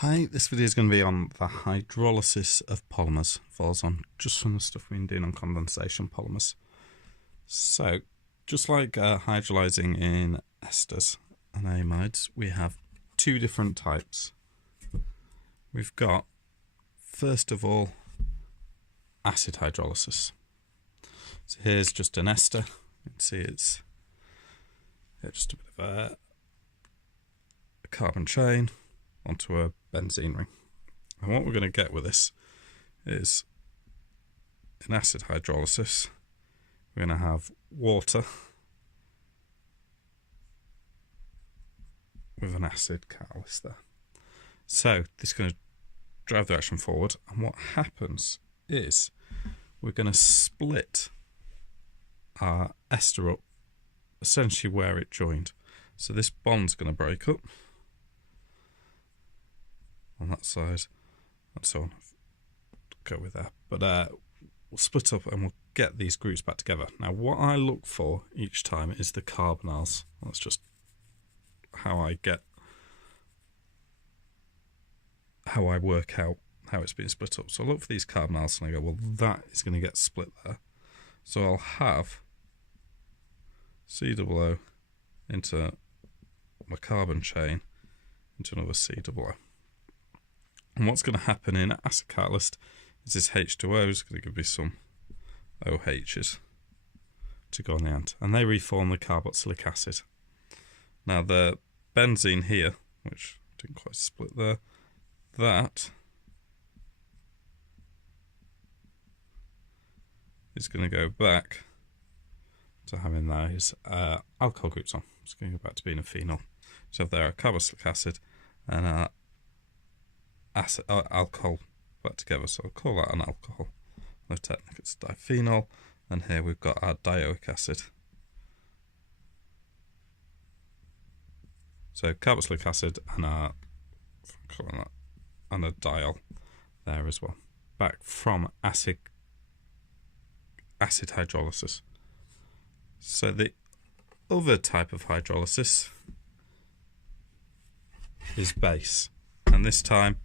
Hi, this video is going to be on the hydrolysis of polymers. Follows on just from the stuff we've been doing on condensation polymers. So, just like hydrolyzing in esters and amides, we have two different types. We've got, first of all, acid hydrolysis. So here's just an ester. You can see it's just a bit of a carbon chain onto a benzene ring. And what we're going to get with this is, in acid hydrolysis, we're going to have water with an acid catalyst there. So this is going to drive the reaction forward, and what happens is we're going to split our ester up essentially where it joined. So this bond's going to break up on that side and so on. Go with that, but we'll split up and we'll get these groups back together. Now what I look for each time is the carbonyls. That's just how I work out how it's being split up. So I look for these carbonyls and I go, well, that is going to get split there. So I'll have COO into my carbon chain into another COO. And what's going to happen in acid catalyst is this H2O is going to give me some OHs to go on the end, and they reform the carboxylic acid. Now the benzene here, which didn't quite split there, that is going to go back to having those alcohol groups on. It's going to go back to being a phenol. So there are carboxylic acid and alcohol back together, so I'll call that an alcohol. No technique, it's diphenol, and here we've got our dioic acid. So carboxylic acid and a diol there as well, back from acid hydrolysis. So the other type of hydrolysis is base, and this time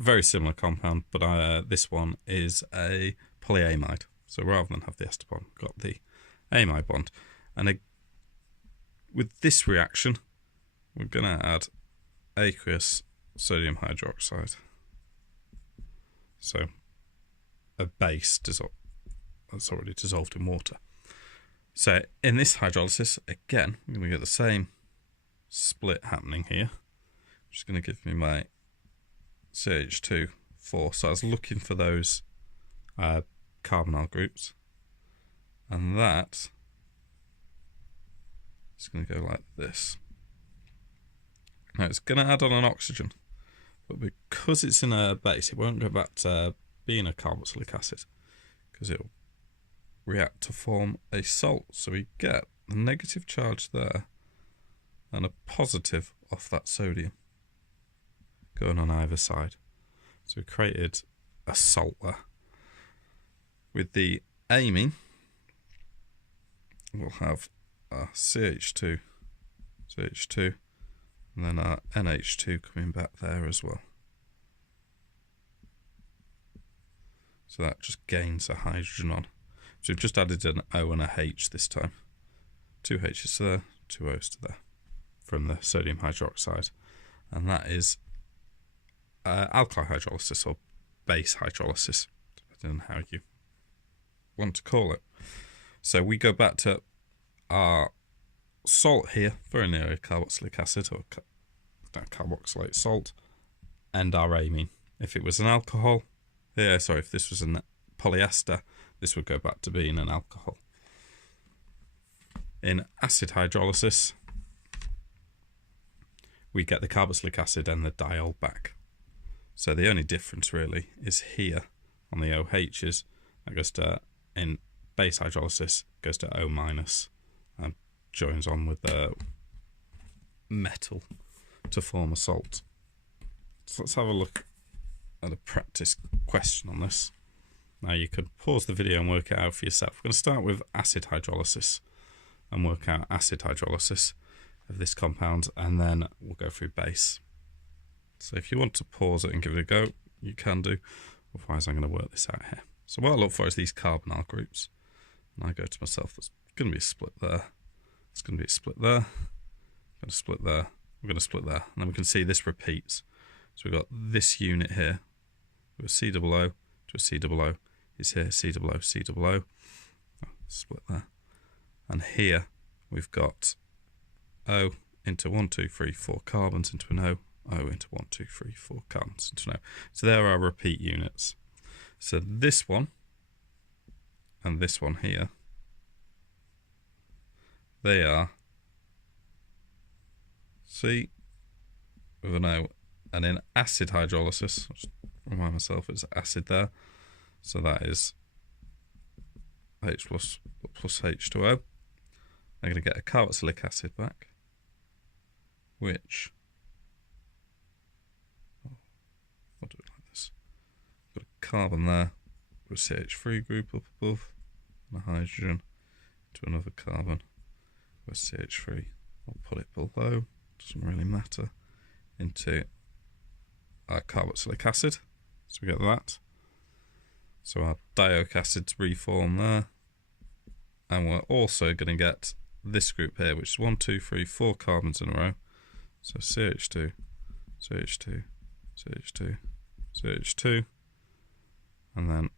very similar compound, but this one is a polyamide. So rather than have the ester bond, we've got the amide bond. And with this reaction, we're going to add aqueous sodium hydroxide. So a base that's already dissolved in water. So in this hydrolysis, again, we're going to get the same split happening here. Which is going to give me my CH2,4. So I was looking for those carbonyl groups, and that is going to go like this. Now it's going to add on an oxygen, but because it's in a base, it won't go back to being a carboxylic acid because it will react to form a salt. So we get a negative charge there and a positive off that sodium going on either side. So we created a salt there. With the amine, we'll have our CH2, and then our NH2 coming back there as well. So that just gains a hydrogen on. So we've just added an O and a H this time. 2 H's there, 2 O's to there from the sodium hydroxide. And that is alkali hydrolysis or base hydrolysis, depending on how you want to call it. So we go back to our salt here, very nearly carboxylic acid or carboxylate salt, and our amine. If it was an alcohol, if this was a polyester, this would go back to being an alcohol. In acid hydrolysis, we get the carboxylic acid and the diol back. So the only difference really is here on the OHs, that goes to, in base hydrolysis, goes to O- and joins on with the metal to form a salt. So let's have a look at a practice question on this. Now you could pause the video and work it out for yourself. We're going to start with acid hydrolysis and work out acid hydrolysis of this compound, and then we'll go through base. So if you want to pause it and give it a go, you can do. Otherwise, I'm going to work this out here. So what I look for is these carbonyl groups. And I go to myself, there's going to be a split there. It's going to be a split there. Going to split there. We're going to split there. And then we can see this repeats. So we've got this unit here with a C double O to a C double O. Is here C double O, C double O. Oh, split there. And here we've got O into 1, 2, 3, 4 carbons into an O. O into 1, 2, 3, 4 carbons into an O. So there are our repeat units. So this one and this one here, they are C with an O. And in acid hydrolysis, I'll just remind myself it's acid there. So that is H plus H2O. I'm going to get a carboxylic acid back, which, I'll do it like this. Got a carbon there with a CH3 group up above, and a hydrogen to another carbon with CH3. I'll put it below, doesn't really matter, into our carboxylic acid. So we get that. So our dioic acids reform there. And we're also going to get this group here, which is 1, 2, 3, 4 carbons in a row. So CH2, CH2, CH2, CH2. And then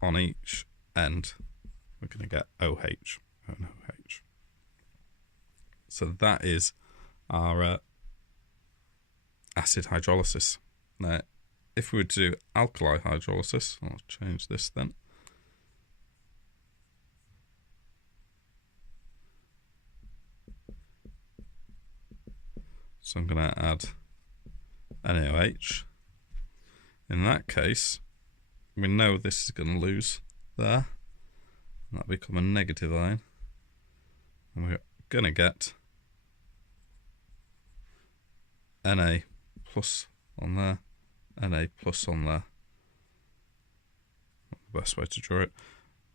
on each end, we're going to get OH and OH. So that is our acid hydrolysis. Now, if we were to do alkali hydrolysis, I'll change this then. So I'm going to add NaOH. In that case, we know this is going to lose there. And that'll become a negative ion. And we're going to get Na plus on there, Na plus on there. Not the best way to draw it.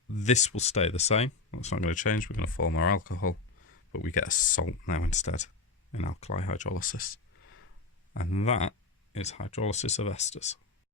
This will stay the same. That's not going to change. We're going to form our alcohol, but we get a salt now instead in alkali hydrolysis. And that is hydrolysis of esters.